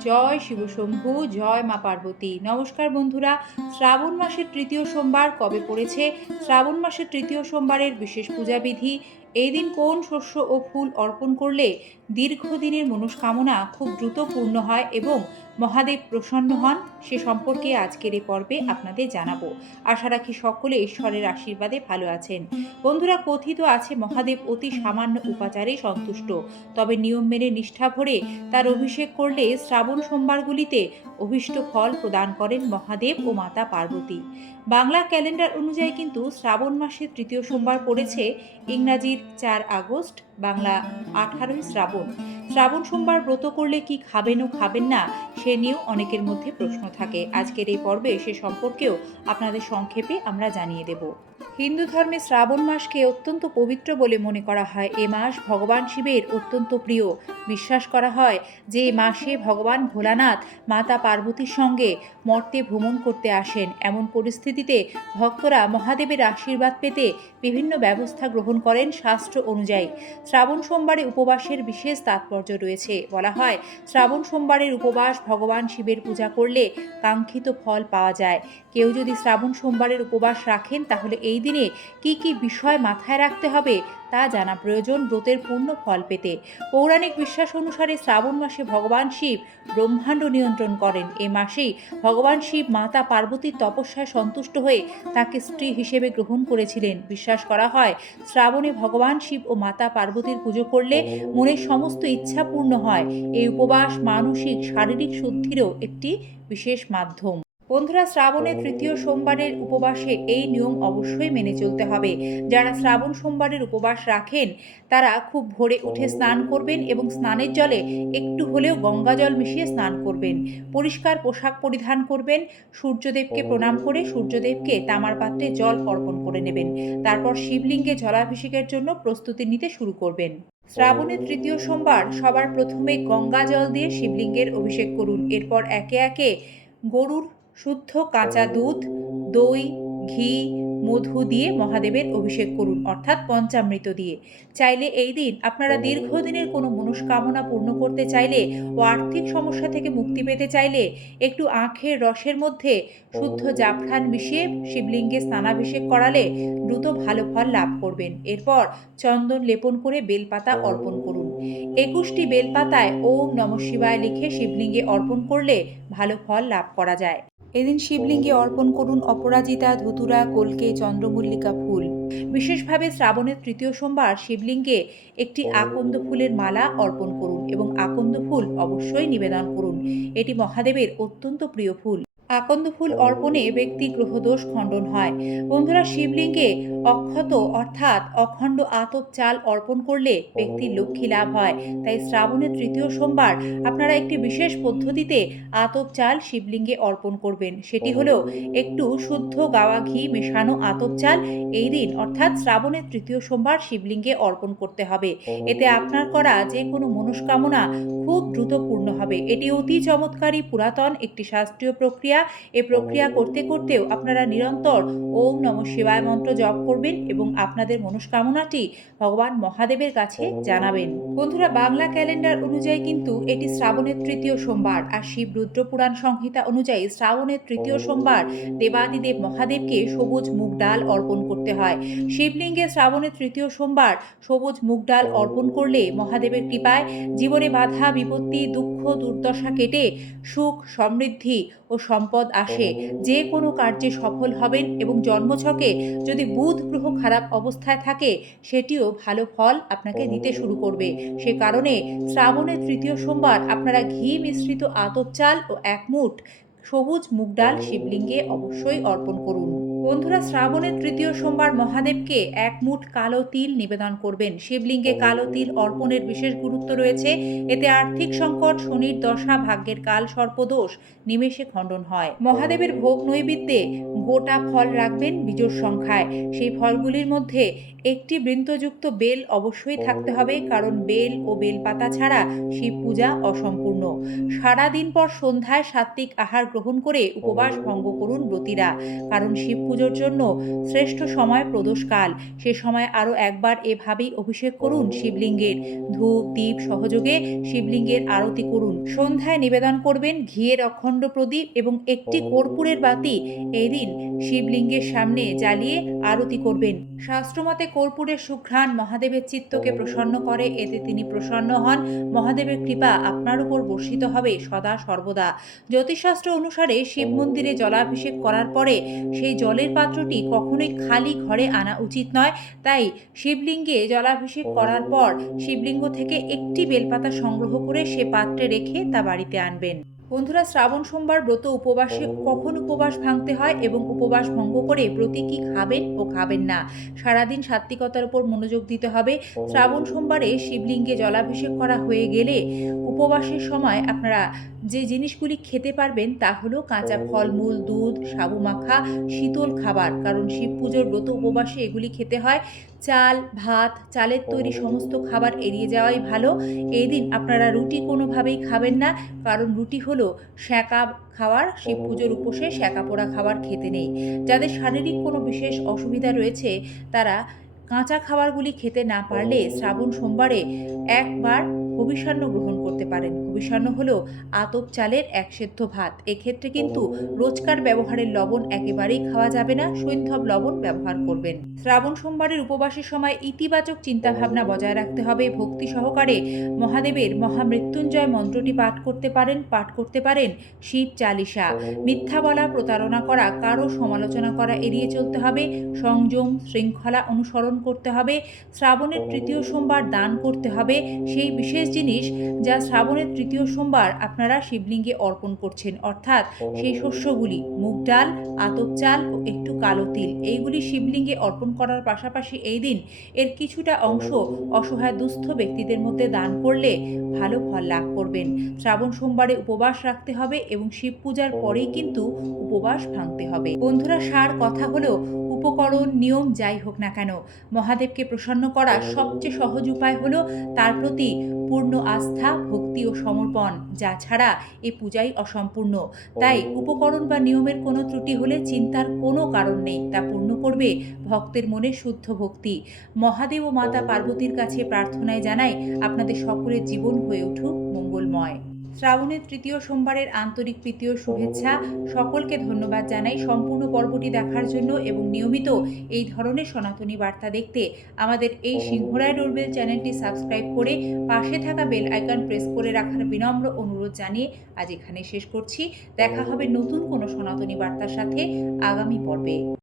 জয় শিবশম্ভু, জয় মা পার্বতী। নমস্কার বন্ধুরা, শ্রাবণ মাসের তৃতীয় সোমবার কবে পড়েছে? শ্রাবণ মাসের তৃতীয় সোমবারের বিশেষ পূজাবিধি, এই দিন কোন শস্য ও ফুল অর্পণ করলে দীর্ঘদিনের মনস্কামনা খুব দ্রুত পূর্ণ হয় এবং মহাদেব প্রসন্ন হন। সে সম্পর্কে আজকের এই পর্বে আপনাদের জানাব। আশা রাখি সকলে ঈশ্বরের আশীর্বাদে ভালো আছেন। বন্ধুরা, কথিত আছে মহাদেব অতি সামান্য উপাচারে সন্তুষ্ট। তবে নিয়ম মেনে নিষ্ঠা ভরে তার অভিষেক করলে শ্রাবণ সোমবারগুলিতে অভীষ্ট ফল প্রদান করেন মহাদেব ও মাতা পার্বতী। বাংলা ক্যালেন্ডার অনুযায়ী কিন্তু শ্রাবণ মাসের তৃতীয় সোমবার পড়েছে ইংরাজির চার আগস্ট। বাংলা আঠারোই শ্রাবণ। শ্রাবণ সোমবার ব্রত করলে কি খাবেন ও খাবেন না, সে নিয়েও অনেকের মধ্যে প্রশ্ন থাকে। আজকের এই পর্বে সে সম্পর্কেও আপনাদের সংক্ষেপে আমরা জানিয়ে দেব। হিন্দু ধর্মে শ্রাবণ মাসকে অত্যন্ত পবিত্র বলে মনে করা হয়। এ মাস ভগবান শিবের অত্যন্ত প্রিয়। বিশ্বাস করা হয় যে মাসে ভগবান ভোলানাথ মাতা পার্বতীর সঙ্গে মর্তে ভ্রমণ করতে আসেন। এমন পরিস্থিতিতে ভক্তরা মহাদেবের আশীর্বাদ পেতে বিভিন্ন ব্যবস্থা গ্রহণ করেন শাস্ত্র অনুযায়ী। শ্রাবণ সোমবারে উপবাসের বিশেষ তাৎপর্য রয়েছে। বলা হয়, শ্রাবণ সোমবারের উপবাস ভগবান শিবের পূজা করলে কাঙ্ক্ষিত ফল পাওয়া যায়। কেউ যদি শ্রাবণ সোমবারের উপবাস রাখেন, তাহলে এই দিনে কি কি বিষয় মাথায় রাখতে হবে তা জানা প্রয়োজন ব্রতের পূর্ণ ফল পেতে। পৌরাণিক বিশ্বাস অনুসারে শ্রাবণ মাসে ভগবান শিব ব্রহ্মাণ্ড নিয়ন্ত্রণ করেন। এ মাসেই ভগবান শিব মাতা পার্বতীর তপস্যায় সন্তুষ্ট হয়ে তাকে স্ত্রী হিসেবে গ্রহণ করেছিলেন। বিশ্বাস করা হয়, শ্রাবণে ভগবান শিব ও মাতা পার্বতীর পুজো করলে মনের সমস্ত ইচ্ছা পূর্ণ হয়। এই উপবাস মানসিক, শারীরিক শুদ্ধিরও একটি বিশেষ মাধ্যম। বন্ধুরা, শ্রাবণের তৃতীয় সোমবারের উপবাসে এই নিয়ম অবশ্যই মেনে চলতে হবে। যারা শ্রাবণ সোমবারের উপবাস রাখেন, তারা খুব ভোরে উঠে স্নান করবেন এবং স্নানের জলে একটু হলেও গঙ্গা জল মিশিয়ে স্নান করবেন। পরিষ্কার পোশাক পরিধান করবেন, সূর্যদেবকে প্রণাম করে সূর্যদেবকে তামার পাত্রে জল অর্পণ করে নেবেন। তারপর শিবলিঙ্গে জলাভিষেকের জন্য প্রস্তুতি নিতে শুরু করবেন। শ্রাবণের তৃতীয় সোমবার সবার প্রথমে গঙ্গা জল দিয়ে শিবলিঙ্গের অভিষেক করুন। এরপর একে একে গরুর শুদ্ধ কাঁচা দুধ, দই, ঘি, মধু দিয়ে মহাদেবের অভিষেক করুন, অর্থাৎ পঞ্চামৃত দিয়ে। চাইলে এই দিন আপনারা দীর্ঘদিনের কোনো মনস্কামনা পূর্ণ করতে চাইলে ও আর্থিক সমস্যা থেকে মুক্তি পেতে চাইলে একটু আখের রসের মধ্যে শুদ্ধ জাফরান মিশিয়ে শিবলিঙ্গে স্নানাভিষেক করালে দ্রুত ভালো ফল লাভ করবেন। এরপর চন্দন লেপন করে বেলপাতা অর্পণ করুন। একুশটি বেলপাতায় ওম নম শিবায় লিখে শিবলিঙ্গে অর্পণ করলে ভালো ফল লাভ করা যায়। এদিন শিবলিঙ্গে অর্পণ করুন অপরাজিতা, ধুতুরা, কলকে, চন্দ্রমল্লিকা ফুল। বিশেষভাবে শ্রাবণের তৃতীয় সোমবার শিবলিঙ্গে একটি আকন্দ ফুলের মালা অর্পণ করুন এবং আকন্দ ফুল অবশ্যই নিবেদন করুন। এটি মহাদেবের অত্যন্ত প্রিয় ফুল। আকন্দ ফুল অর্পণে ব্যক্তি গ্রহদোষ খণ্ডন হয়। বন্ধুরা, শিবলিঙ্গে অক্ষত অর্থাৎ অখণ্ড আতপ চাল অর্পণ করলে ব্যক্তির লক্ষ্মী লাভ হয়। তাই শ্রাবণের তৃতীয় সোমবার আপনারা একটি বিশেষ পদ্ধতিতে আতপ চাল শিবলিঙ্গে অর্পণ করবেন। সেটি হলো একটু শুদ্ধ গাওয়া ঘি মেশানো আতপ চাল এই দিন অর্থাৎ শ্রাবণের তৃতীয় সোমবার শিবলিঙ্গে অর্পণ করতে হবে। এতে আপনার করা যে কোনো মনস্কামনা খুব দ্রুত পূর্ণ হবে। এটি অতি চমৎকারী পুরাতন একটি শাস্ত্রীয় প্রক্রিয়া। এই প্রক্রিয়া করতে করতেও আপনারা নিরন্তর ওম নম শিবায় মন্ত্র জপ করবেন এবং আপনাদের মনস্কামনাটি ভগবান মহাদেবের কাছে জানাবেন। বন্ধুরা, বাংলা ক্যালেন্ডার অনুযায়ী কিন্তু এটি শ্রাবণের তৃতীয় সোমবার আর শিব রুদ্রপুরাণ সংহিতা অনুযায়ী শ্রাবণের তৃতীয় সোমবার দেবাদিদেব মহাদেবকে সবুজ মুগ ডাল অর্পণ করতে হয়। শিবলিঙ্গে শ্রাবণের তৃতীয় সোমবার সবুজ মুগ ডাল অর্পণ করলে মহাদেবের কৃপায় জীবনে বাধা, বিপত্তি, দুঃখ, দুর্দশা কেটে সুখ, সমৃদ্ধি ও সম্পদ আসে। যে কোনো কার্যে সফল হবেন এবং জন্মছকে যদি বুধ গ্রহ খারাপ অবস্থায় থাকে, সেটিও ভালো ফল আপনাকে দিতে শুরু করবে। সে কারণে শ্রাবণের তৃতীয় সোমবার আপনারা ঘি মিশ্রিত আতপ চাল ও এক মুঠ সবুজ মুগ ডাল শিবলিঙ্গে অবশ্যই অর্পণ করুন। বন্ধুরা, শ্রাবণের তৃতীয় সোমবার মহাদেবকে এক মুঠ কালো তিল নিবেদন করবেন। শিবলিঙ্গে কালো তিল অর্পণের বিশেষ গুরুত্ব রয়েছে। এতে আর্থিক সংকট, শনির দশা, ভাগ্যের কাল সর্পদোষ, নিমেষে খণ্ডন হয়। মহাদেবের ভোগ নৈবেদ্যে গোটা ফল রাখবেন বিজোর সংখ্যায়। সেই ফলগুলির মধ্যে একটি বৃন্তযুক্ত বেল অবশ্যই থাকতে হবে, কারণ বেল ও বেলপাতা ছাড়া শিব পূজা অসম্পূর্ণ। সারাদিন পর সন্ধ্যায় সাত্ত্বিক আহার গ্রহণ করে উপবাস ভঙ্গ করুন ব্রতীরা, কারণ শিব পূজা পুজোর জন্য শ্রেষ্ঠ সময় প্রদোষকাল। সে সময় আরও একবার এভাবেই অভিষেক করুন শিবলিঙ্গের। ধূপ দ্বীপ সহযোগে শিবলিঙ্গের আরতি করুন। সন্ধ্যায় নিবেদন করবেন ঘিয়ের অখণ্ড প্রদীপ এবং একটি কর্পূরের বাতি। এই দিন শিবলিঙ্গের সামনে জ্বালিয়ে আরতি করবেন। শাস্ত্রমতে কর্পূরের সুঘ্রাণ মহাদেবের চিত্তকে প্রসন্ন করে, এতে তিনি প্রসন্ন হন। মহাদেবের কৃপা আপনার উপর বর্ষিত হবে সদা সর্বদা। জ্যোতিষশাস্ত্র অনুসারে শিব মন্দিরে জলাভিষেক করার পরে সেই জলের পাত্রটি কখনোই খালি ঘরে আনা উচিত নয়। তাই শিবলিঙ্গে জলাভিষেক করার পর শিবলিঙ্গ থেকে একটি বেলপাতা সংগ্রহ করে সে পাত্রে রেখে তা বাড়িতে আনবেন। বন্ধুরা, শ্রাবণ সোমবার ব্রত উপবাসে কখন উপবাস ভাঙতে হয় এবং উপবাস ভঙ্গ করে ব্রতে কি খাবেন ও খাবেন না? সারাদিন সাত্বিকতার উপর মনোযোগ দিতে হবে। শ্রাবণ সোমবারে শিবলিঙ্গে জলাভিষেক করা হয়ে গেলে উপবাসের সময় আপনারা যে জিনিসগুলি খেতে পারবেন তা হলো কাঁচা ফলমূল দুধ সাবু মাখা শীতল খাবার। কারণ শিব পুজোর ব্রত উপবাসে এগুলি খেতে হয়। চাল ভাত চালের তৈরি সমস্ত খাবার এড়িয়ে যাওয়াই ভালো। এই দিন আপনারা রুটি কোনোভাবেই খাবেন না। কারণ রুটি হলো শ্যাঁকা খাওয়ার শিব পুজোর উপসে শ্যাঁকা পোড়া খাবার খেতে নেই। যাদের শারীরিক কোনো বিশেষ অসুবিধা রয়েছে তারা কাঁচা খাবারগুলি খেতে না পারলে শ্রাবণ সোমবারে একবার হবিষান্ন গ্রহণ করতে পারেন। হবিষান্ন হলো আতপ চালের এক সেদ্ধ ভাত। এক্ষেত্রে কিন্তু রোজকার ব্যবহারের লবণ একেবারেই খাওয়া যাবে না সৈন্ধব লবণ ব্যবহার করবেন। শ্রাবণ সোমবারের উপবাসের সময় ইতিবাচক চিন্তাভাবনা বজায় রাখতে হবে। ভক্তি সহকারে মহাদেবের মহামৃত্যুঞ্জয় মন্ত্রটি পাঠ করতে পারেন, পাঠ করতে পারেন শিব চালিসা। মিথ্যা বলা, প্রতারণা করা কারও সমালোচনা করা এড়িয়ে চলতে হবে। সংযম, শৃঙ্খলা অনুসরণ করতে হবে। শ্রাবণের তৃতীয় সোমবার দান করতে হবে। সেই বিশেষ জিনিস যা শ্রাবণের তৃতীয় সোমবার আপনারা শিবলিঙ্গে অর্পণ করছেন। অর্থাৎ সেই শস্যগুলি, মুগ ডাল, আতপ চাল ও একটু কালো তিল, এইগুলি শিবলিঙ্গে অর্পণ করার পাশাপাশি এই দিন এর কিছুটা অংশ অসহায় দুস্থ ব্যক্তিদের মধ্যে দান করলে ভালো ফল লাভ করবেন। শ্রাবণ সোমবারে উপবাস রাখতে হবে এবং শিব পূজার পরেই কিন্তু উপবাস ভাঙতে হবে। বন্ধুরা, সার কথা হলো উপকরণ, নিয়ম যাই হোক না কেন, মহাদেবকে প্রসন্ন করার সবচেয়ে সহজ উপায় হল তার প্রতি পূর্ণ আস্থা, ভক্তি ও সমর্পণ, যা ছাড়া এ পূজাই অসম্পূর্ণ। তাই উপকরণ বা নিয়মের কোনো ত্রুটি হলে চিন্তার কোনো কারণ নেই, তা পূর্ণ করবে ভক্তের মনে শুদ্ধ ভক্তি। মহাদেব ও মাতা পার্বতীর কাছে প্রার্থনায় জানাই আপনাদের সকলের জীবন হয়ে উঠুক মঙ্গলময়। শ্রাবণের তৃতীয় সোমবারের আন্তরিক প্রীতীয় শুভেচ্ছা। সকলকে ধন্যবাদ জানাই সম্পূর্ণ পর্বটি দেখার জন্য এবং নিয়মিত এই ধরনের সনাতনী বার্তা দেখতে আমাদের এই সিংহরায় ডোরবেল চ্যানেলটি সাবস্ক্রাইব করে পাশে থাকা বেল আইকন প্রেস করে রাখার বিনম্র অনুরোধ জানিয়ে আজ এখানে শেষ করছি। দেখা হবে নতুন কোনো সনাতনী বার্তার সাথে আগামী পর্বে।